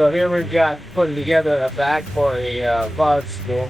So here we've got putting together a back for a Footstool.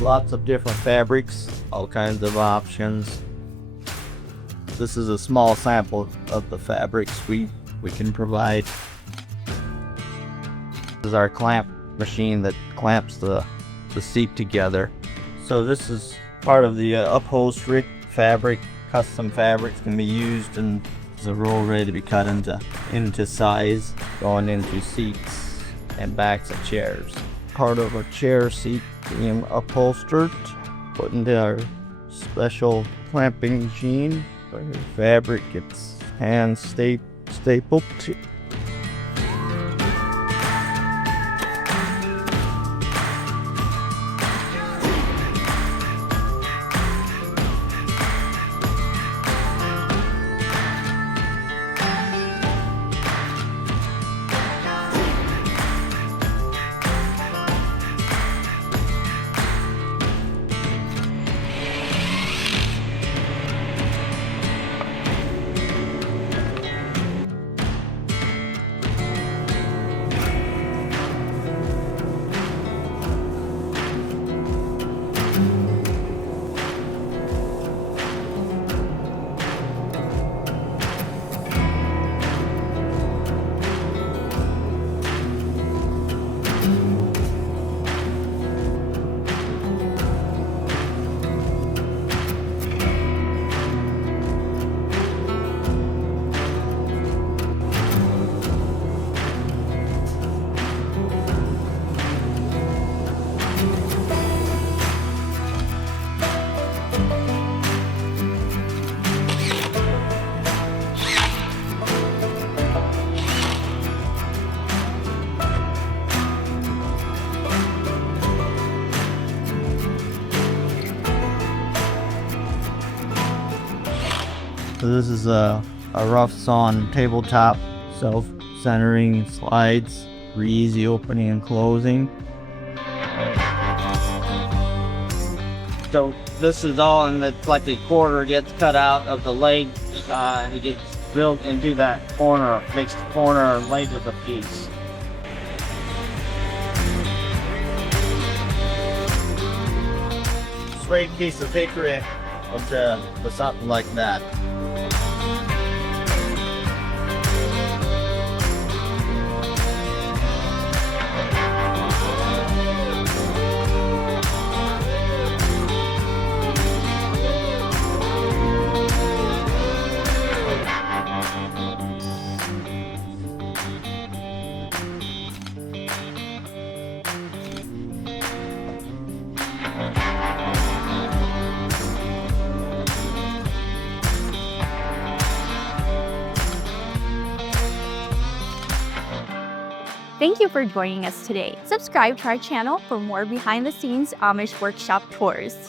Lots of different fabrics, all kinds of options. This is a small sample of the fabrics we can provide. This is our clamp machine that clamps the seat together. So this is part of the upholstery fabric. Custom fabrics can be used and is a roll ready to be cut into size, going into seats and backs of chairs. Part of a chair seat being upholstered, put into our special clamping machine where your fabric gets hand stapled to. So this is a Rough-Sawn tabletop, self-centering slides for easy opening and closing. So this is all in the, like the quarter gets cut out of the leg, and it gets built into that corner, makes the corner leg of the piece. Straight piece of hickory with something like that. Thank you for joining us today. Subscribe to our channel for more behind-the-scenes Amish workshop tours.